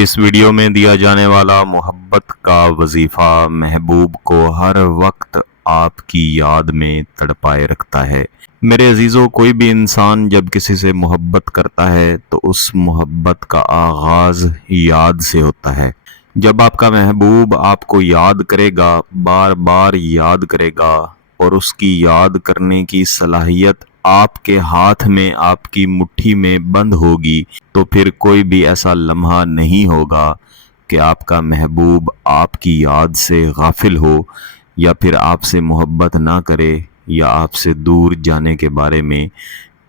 اس video میں دیا جانے والا محبت کا وظیفہ محبوب کو ہر وقت آپ کی یاد میں تڑپائے رکھتا ہے۔ میرے عزیزو، کوئی بھی انسان جب کسی سے محبت کرتا ہے تو اس محبت کا آغاز یاد سے ہوتا ہے۔ جب آپ کا محبوب آپ کو یاد کرے گا، بار بار یاد کرے گا، اور اس کی یاد کرنے کی صلاحیت آپ کے ہاتھ میں، آپ کی مٹھی میں بند ہوگی، تو پھر کوئی بھی ایسا لمحہ نہیں ہوگا کہ آپ کا محبوب آپ کی یاد سے غافل ہو، یا پھر آپ سے محبت نہ کرے، یا آپ سے دور جانے کے بارے میں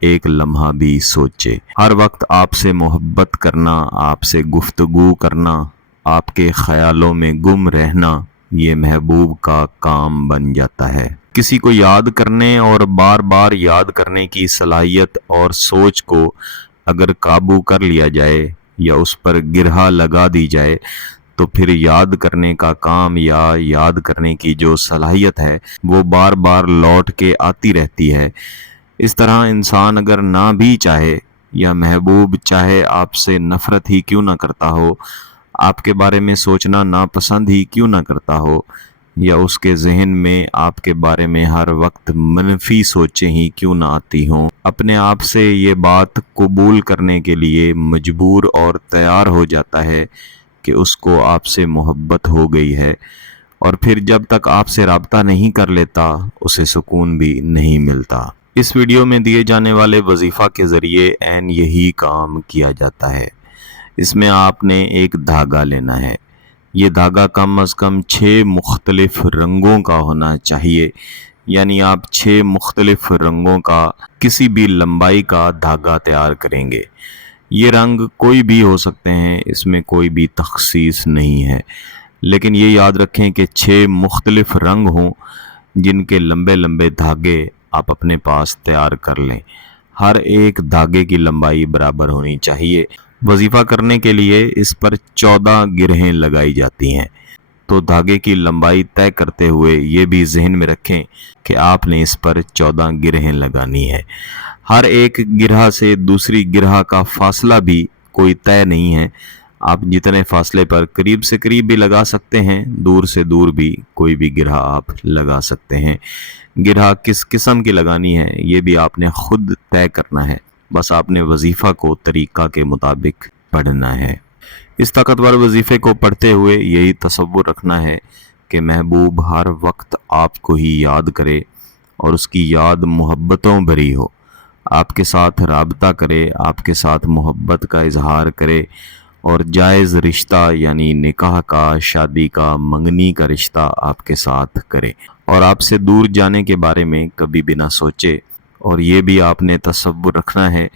ایک لمحہ بھی سوچے۔ ہر وقت آپ سے محبت کرنا، آپ سے گفتگو کرنا، آپ کے خیالوں میں گم رہنا، یہ محبوب کا کام بن جاتا ہے۔ کسی کو یاد کرنے اور بار بار یاد کرنے کی صلاحیت اور سوچ کو اگر قابو کر لیا جائے یا اس پر گرہ لگا دی جائے تو پھر یاد کرنے کا کام یا یاد کرنے کی جو صلاحیت ہے وہ بار بار لوٹ کے آتی رہتی ہے۔ اس طرح انسان اگر نہ بھی چاہے، یا محبوب چاہے آپ سے نفرت ہی کیوں نہ کرتا ہو، آپ کے بارے میں سوچنا ناپسند ہی کیوں نہ کرتا ہو، یا اس کے ذہن میں آپ کے بارے میں ہر وقت منفی سوچیں ہی کیوں نہ آتی ہوں، اپنے آپ سے یہ بات قبول کرنے کے لیے مجبور اور تیار ہو جاتا ہے کہ اس کو آپ سے محبت ہو گئی ہے، اور پھر جب تک آپ سے رابطہ نہیں کر لیتا اسے سکون بھی نہیں ملتا۔ اس ویڈیو میں دیے جانے والے وظیفہ کے ذریعے عین یہی کام کیا جاتا ہے۔ اس میں آپ نے ایک دھاگا لینا ہے۔ یہ دھاگا کم از کم 6 مختلف رنگوں کا ہونا چاہیے، یعنی آپ 6 مختلف رنگوں کا کسی بھی لمبائی کا دھاگا تیار کریں گے۔ یہ رنگ کوئی بھی ہو سکتے ہیں، اس میں کوئی بھی تخصیص نہیں ہے، لیکن یہ یاد رکھیں کہ 6 مختلف رنگ ہوں جن کے لمبے لمبے دھاگے آپ اپنے پاس تیار کر لیں۔ ہر ایک دھاگے کی لمبائی برابر ہونی چاہیے۔ وظیفہ کرنے کے لیے اس پر 14 گرہیں لگائی جاتی ہیں، تو دھاگے کی لمبائی طے کرتے ہوئے یہ بھی ذہن میں رکھیں کہ آپ نے اس پر 14 گرہیں لگانی ہے۔ ہر ایک گرہ سے دوسری گرہ کا فاصلہ بھی کوئی طے نہیں ہے، آپ جتنے فاصلے پر قریب سے قریب بھی لگا سکتے ہیں، دور سے دور بھی کوئی بھی گرہ آپ لگا سکتے ہیں۔ گرہ کس قسم کی لگانی ہے یہ بھی آپ نے خود طے کرنا ہے، بس آپ نے وظیفہ کو طریقہ کے مطابق پڑھنا ہے۔ اس طاقتور وظیفے کو پڑھتے ہوئے یہی تصور رکھنا ہے کہ محبوب ہر وقت آپ کو ہی یاد کرے اور اس کی یاد محبتوں بھری ہو، آپ کے ساتھ رابطہ کرے، آپ کے ساتھ محبت کا اظہار کرے، اور جائز رشتہ یعنی نکاح کا، شادی کا، منگنی کا رشتہ آپ کے ساتھ کرے، اور آپ سے دور جانے کے بارے میں کبھی بھی نہ سوچے۔ اور یہ بھی آپ نے تصور رکھنا ہے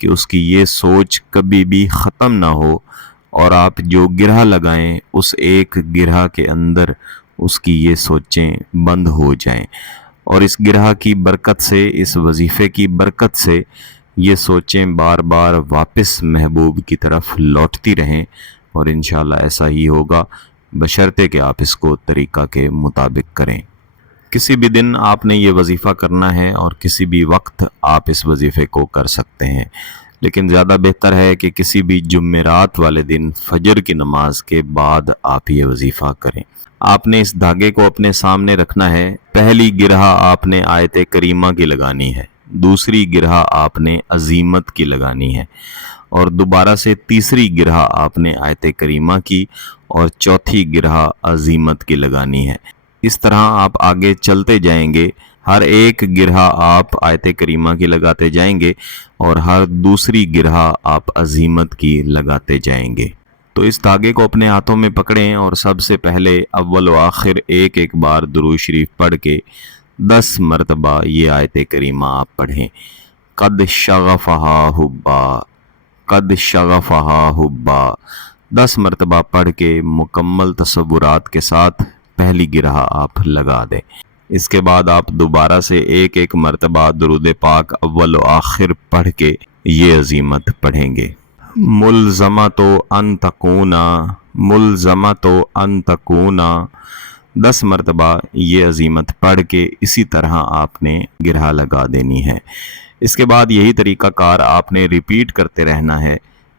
کہ اس کی یہ سوچ کبھی بھی ختم نہ ہو، اور آپ جو گرہ لگائیں اس ایک گرہ کے اندر اس کی یہ سوچیں بند ہو جائیں، اور اس گرہ کی برکت سے، اس وظیفے کی برکت سے یہ سوچیں بار بار واپس محبوب کی طرف لوٹتی رہیں، اور انشاءاللہ ایسا ہی ہوگا، بشرطے کہ آپ اس کو طریقہ کے مطابق کریں۔ کسی بھی دن آپ نے یہ وظیفہ کرنا ہے اور کسی بھی وقت آپ اس وظیفے کو کر سکتے ہیں، لیکن زیادہ بہتر ہے کہ کسی بھی جمعرات والے دن فجر کی نماز کے بعد آپ یہ وظیفہ کریں۔ آپ نے اس دھاگے کو اپنے سامنے رکھنا ہے۔ پہلی گرہ آپ نے آیت کریمہ کی لگانی ہے، دوسری گرہ آپ نے عزیمت کی لگانی ہے، اور دوبارہ سے تیسری گرہ آپ نے آیت کریمہ کی، اور چوتھی گرہ عزیمت کی لگانی ہے۔ اس طرح آپ آگے چلتے جائیں گے، ہر ایک گرہ آپ آیت کریمہ کی لگاتے جائیں گے، اور ہر دوسری گرہ آپ عزیمت کی لگاتے جائیں گے۔ تو اس دھاگے کو اپنے ہاتھوں میں پکڑیں، اور سب سے پہلے اول و آخر ایک بار درود شریف پڑھ کے 10 مرتبہ یہ آیت کریمہ آپ پڑھیں۔ قد شغفہا حبا، قد شغفہا حبا، 10 مرتبہ پڑھ کے مکمل تصورات کے ساتھ پہلی گرہ آپ لگا دیں۔ اس کے بعد آپ دوبارہ سے ایک مرتبہ درود پاک اول و آخر پڑھ کے یہ عزیمت پڑھیں گے۔ ملزمۃ ان تکونا، ملزمۃ ان تکونا، 10 مرتبہ یہ عزیمت پڑھ کے اسی طرح آپ نے گرہ لگا دینی ہے۔ اس کے بعد یہی طریقہ کار آپ نے ریپیٹ کرتے رہنا ہے،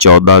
14